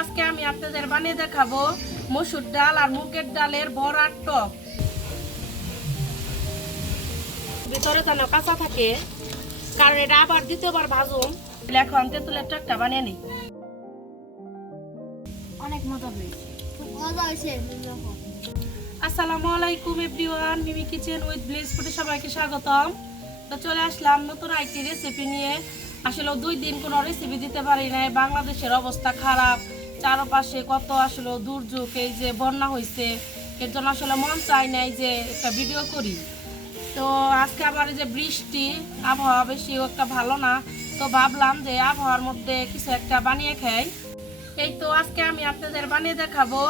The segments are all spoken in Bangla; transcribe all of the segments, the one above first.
আজকে আমি আপনাদের বানিয়ে দেখাবো মসুর ডাল আর মুগের ডালের বড়ার টক। ভিতরে যেন কাঁচা থাকে, কারণ এটা আবার দ্বিতীয়বার ভাজুম। এখন তেঁতুলের টকটা বানিয়ে নিই। অনেক মজা হয়েছে, খুব মজা হয়েছে। আসসালামু আলাইকুম everyone, Mimi kitchen with bliss ফুডে সবাইকে স্বাগতম। তো চলে আসলাম নতুন একটি রেসিপি নিয়ে। আসলে 2 দিন কোনো রেসিপি দিতে পারি নাই, বাংলাদেশের অবস্থা খারাপ, চারপাশে কত আসলে দুর্যোগ, এই যে বন্যা হয়েছে, এর জন্য আসলে মন চাই নাই যে একটা ভিডিও করি। তো আজকে আবার এই যে বৃষ্টি, আবহাওয়া বেশি একটা ভালো না, তো ভাবলাম যে আবহাওয়ার মধ্যে কিছু একটা বানিয়ে খাই। এই তো আজকে আমি আপনাদের বানিয়ে দেখাবো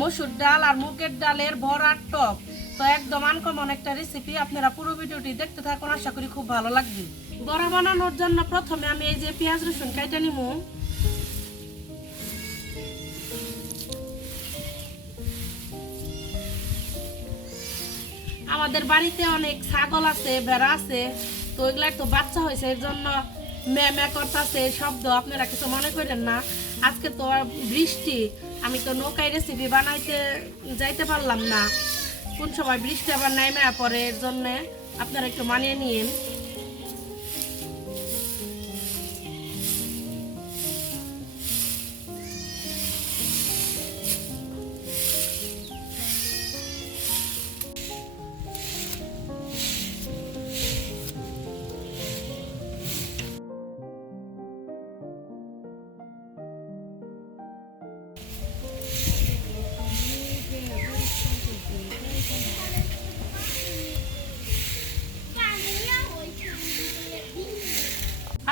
মসুর ডাল আর মুগের ডালের বড়ার টক। তো একদম আনকমন একটা রেসিপি, আপনারা পুরো ভিডিওটি দেখতে থাকুন, আশা করি খুব ভালো লাগবে। বড়া বানানোর জন্য প্রথমে আমি এই যে পেঁয়াজ রসুন কেটে নিব। আমাদের বাড়িতে অনেক ছাগল আছে, ভেড়া আছে, তো এগুলা একটু বাচ্চা হয়েছে, এর জন্য ম্যা করতেছে শব্দ, আপনারা কিছু মনে করেন না। আজকে তো বৃষ্টি, আমি তো নৌকায় রেসিপি বানাইতে যাইতে পারলাম না, কোন সময় বৃষ্টি আবার নাইমে পড়ে, এর জন্য আপনারা একটু মানিয়ে নিন।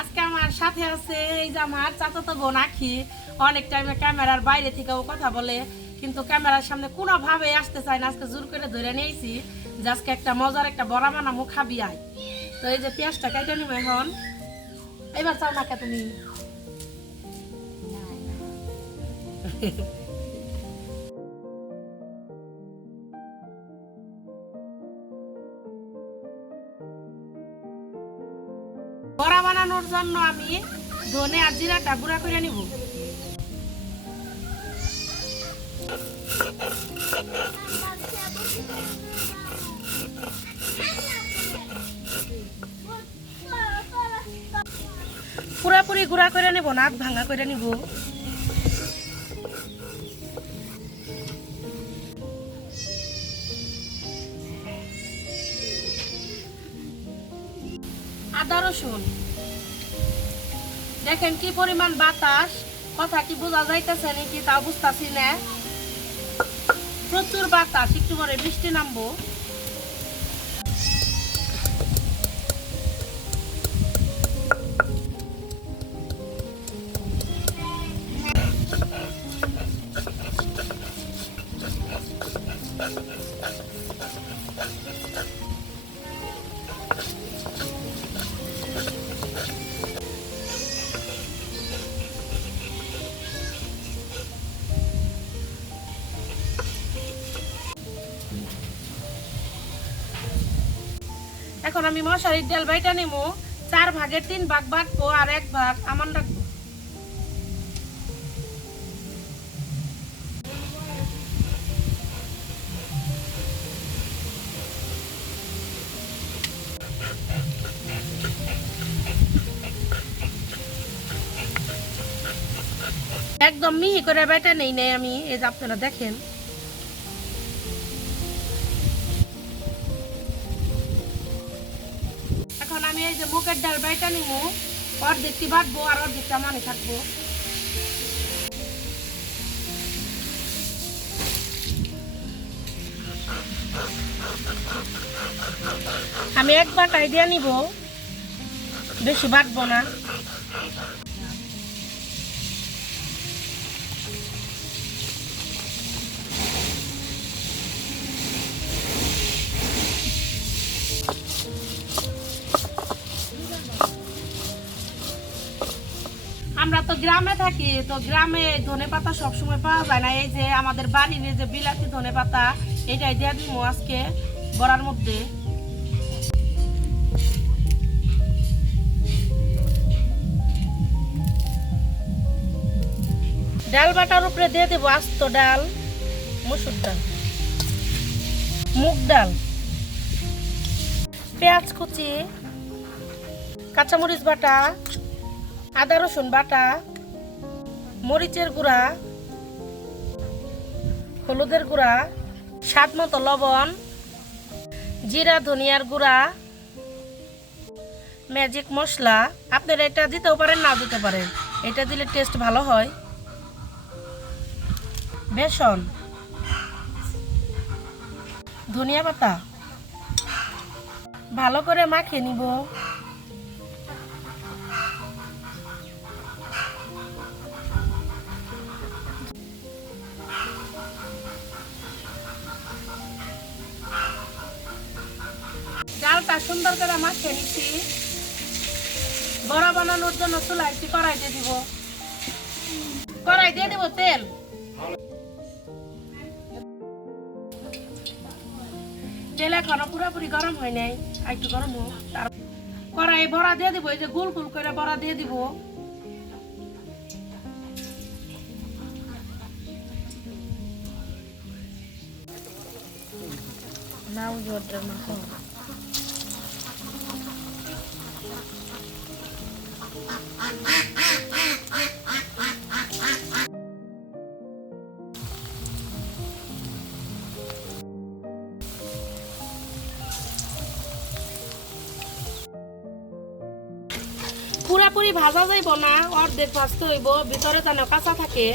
আজকে আমার সাথে আছে এই যে আমার চাচাতো বোন আখি। অনেক টাইমে ক্যামেরার বাইরে থেকেও কথা বলে, কিন্তু ক্যামেরার সামনে কোনোভাবে আসতে চায় না। আজকে জোর করে ধরে নিয়েছি যে আজকে একটা মজার একটা বড়া বানামো, খাবি আয়। তো এই যে পেঁয়াজটা কেটে নিব এখন। এবার চাও না কে তুমি? বড়া বানানোর জন্য আমি ধনে আর জিরাটা গুঁড়া করে নিব। পুরাপুরি গুঁড়া করে নিব না, ভাঙা করে নিব। আদা রসুন দেখেন কি পরিমাণ বাতাস, কথা কি বোঝা যাইতেছে নাকি তা বুঝতেছি না। প্রচুর বাতাস, একটু পরে বৃষ্টি নামবো। এখন আমি মশারির ডাল বাইটা নিব, 4 ভাগের 3 ভাগ বাটবো আর 1 ভাগ আমান রাখবো। একদম মিহি করে বাইটা নেই নাই আমি, এই যে আপনারা দেখেন। এখন আমি এই যে মুগের ডাল বাইটা নিব, অর্ধেকটি বাটবো আর অর্ধেকটা মানে থাকবো। আমি 1 বাটাই দিয়ে নিব, বেশি বাটবো না। আমরা তো গ্রামে থাকি, তো গ্রামে ধনেপাতা সবসময় পাওয়া যায় না। এই যে আমাদের বাড়ির যে বিলাতি ধনেপাতা, এটাই দিয়ে দিব আজকে বড়ার মধ্যে। ডাল বাটার উপরে দিয়ে দেবো আস্ত ডাল, মসুর ডাল, মুগ ডাল, পেঁয়াজ কুচি, কাঁচামরিচ বাটা, আদা রসুন বাটা, মরিচের গুঁড়া, হলুদের গুঁড়া, স্বাদ মতো লবণ, জিরা ধনিয়ার গুঁড়া, ম্যাজিক মশলা। আপনারা এটা দিতেও পারেন, না দিতে পারেন, এটা দিলে টেস্ট ভালো হয়। বেসন, ধনিয়া পাতা ভালো করে মাখিয়ে নিব। ডালটা সুন্দর করে মাখিয়ে নিচ্ছি। বড়া বানানোর জন্য চুলা একটি কড়াই দিয়ে দিব। কড়াই দিয়ে দিব তেল। তেল এখনো পুরোপুরি গরম হয় নাই, একটু গরম হোক। কড়াই বড়া দিয়ে দিব, এই যে গোল গোল করে বড়া দিয়ে দিব। নাও জোরটা মাখো। পুরাপুরি ভাজা যাইব না, অর্ধেক ভাজতে হইব, ভিতরে যেন কাঁচা থাকে,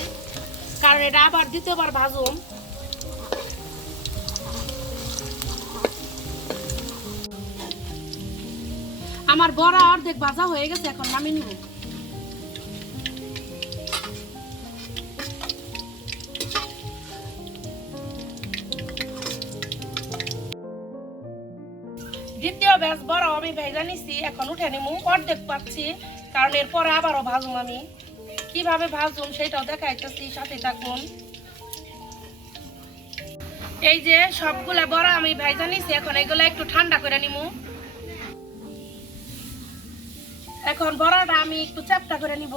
কারণ এটা আবার দ্বিতীয়বার ভাজুম। আমার বড়া অর্ধেক ভাজা হয়ে গেছে, এখন নামিয়ে নিব। দ্বিতীয় ব্যাচ বড়াও আমি ভেজা নিছি, এখন উঠে নিমু। অর্ধেক পাচ্ছি, কারণ এরপরে আবারও ভাজুম। আমি কিভাবে ভাজুম সেটাও দেখাইতেছি, সাথে থাকুন। এই যে সবগুলা বড়া আমি ভেজা নিছি, এখন এগুলা একটু ঠান্ডা করে নিমু। এখন বড়াটা আমি একটু চ্যাপটা করে নিব।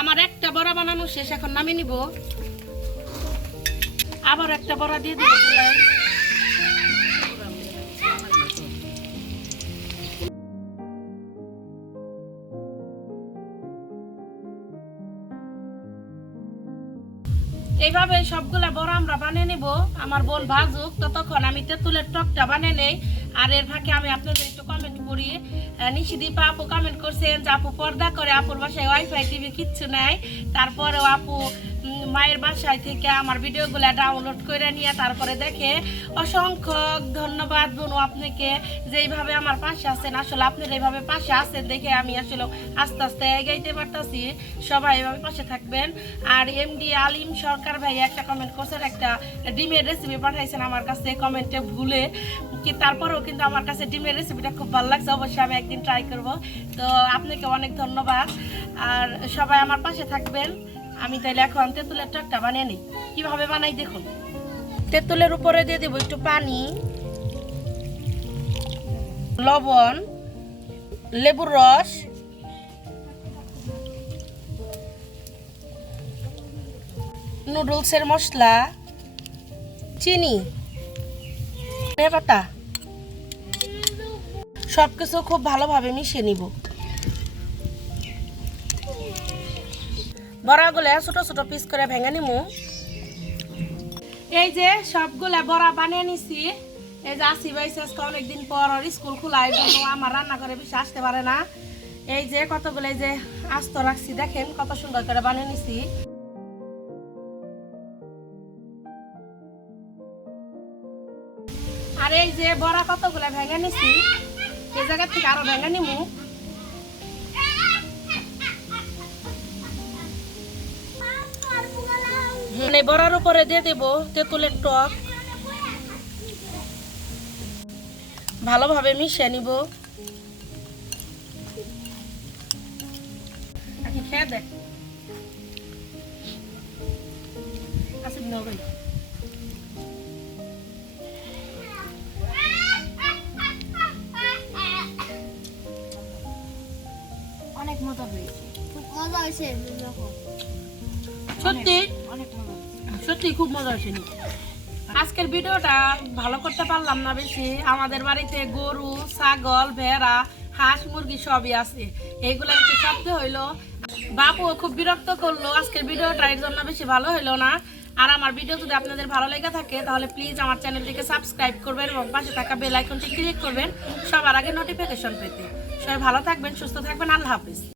আমার একটা বড়া বানানো শেষ, এখন নামিয়ে নিব। আবার একটা বড়া দিয়ে দিব চুলায়। এইভাবে সবগুলা বড়া আমরা বানিয়ে নিব। আমার বোন ভাজুক, ততক্ষণ আমি তেঁতুলের টকটা বানিয়ে নেই। আর এর ফাঁকে আমি আপনাদের একটু কমেন্ট করি। নিশিদীপা আপু কমেন্ট করছেন যে আপু পর্দা করে, আপুর বাসায় ওয়াইফাই টিভি কিচ্ছু নাই, তারপরেও আপু মায়ের বাসায় থেকে আমার ভিডিওগুলো ডাউনলোড করে নিয়ে তারপরে দেখে। অসংখ্য ধন্যবাদ বোন আপনাকে, যে এইভাবে আমার পাশে আছেন। আসলে আপনারা এইভাবে পাশে আছেন দেখে আমি আসলে আস্তে আস্তে এগাইতে পারতাছি। সবাই এভাবে পাশে থাকবেন। আর এমডি আলিম সরকার ভাই একটা কমেন্ট করছেন, একটা ডিমের রেসিপি পাঠাইছেন আমার কাছে কমেন্টে ভুলে, কি তারপরেও কিন্তু আমার কাছে ডিমের রেসিপিটা খুব ভালো লাগছে। অবশ্যই আমি একদিন ট্রাই করব। তো আপনাকে অনেক ধন্যবাদ। আর সবাই আমার পাশে থাকবেন। আমি তাইলে এখন তেঁতুলের টকটা বানিয়ে নিই। কিভাবে বানাই দেখুন। তেঁতুলের উপরে দিয়ে দেবো একটু পানি, লবণ, লেবুর রস, নুডলসের মশলা, চিনি, ধনে পাতা, সবকিছু খুব ভালোভাবে মিশিয়ে নিব। বড়াগুলো ছোট ছোট পিস করে ভেঙে নিমু। এই যে সবগুলা বড়া বানিয়ে নিছি। এই যে আসি ভাই আজকে অনেকদিন পর, আর স্কুল খোলা, এই জন্য আমার রান্নাঘরে বেশি আসতে পারে না। এই যে কতগুলো এই যে আস্ত রাখছি, দেখেন কত সুন্দর করে বানিয়ে নিছি। আর এই যে বড়া কতগুলো ভেঙে নিছি, এই জায়গা থেকে আরো ভেঙে নিমু। বড়ার উপরে দিয়ে দেব তেঁতুলের টক, ভালোভাবে মিশিয়ে নিব। খেয়ে দেখ আসিফ নাও ভাই অনেক মজা হয়েছে, খুব মজা হয়েছে। দেখো সত্যি অনেক মজা হয়েছে। সত্যি খুব মজা হয়েছে নি। আজকের ভিডিওটা ভালো করতে পারলাম না বেশি। আমাদের বাড়িতে গরু, ছাগল, ভেড়া, হাঁস, মুরগি সবই আছে। এইগুলো একটু শব্দ হইলো, বাবুও খুব বিরক্ত করলো। আজকের ভিডিওটা এর জন্য বেশি ভালো হইলো না। আর আমার ভিডিও যদি আপনাদের ভালো লেগে থাকে তাহলে প্লিজ আমার চ্যানেলটিকে সাবস্ক্রাইব করবেন এবং পাশে থাকা বেল আইকনটি ক্লিক করবেন সবার আগে নোটিফিকেশন পেতে। সবাই ভালো থাকবেন, সুস্থ থাকবেন। আল্লাহ হাফিজ।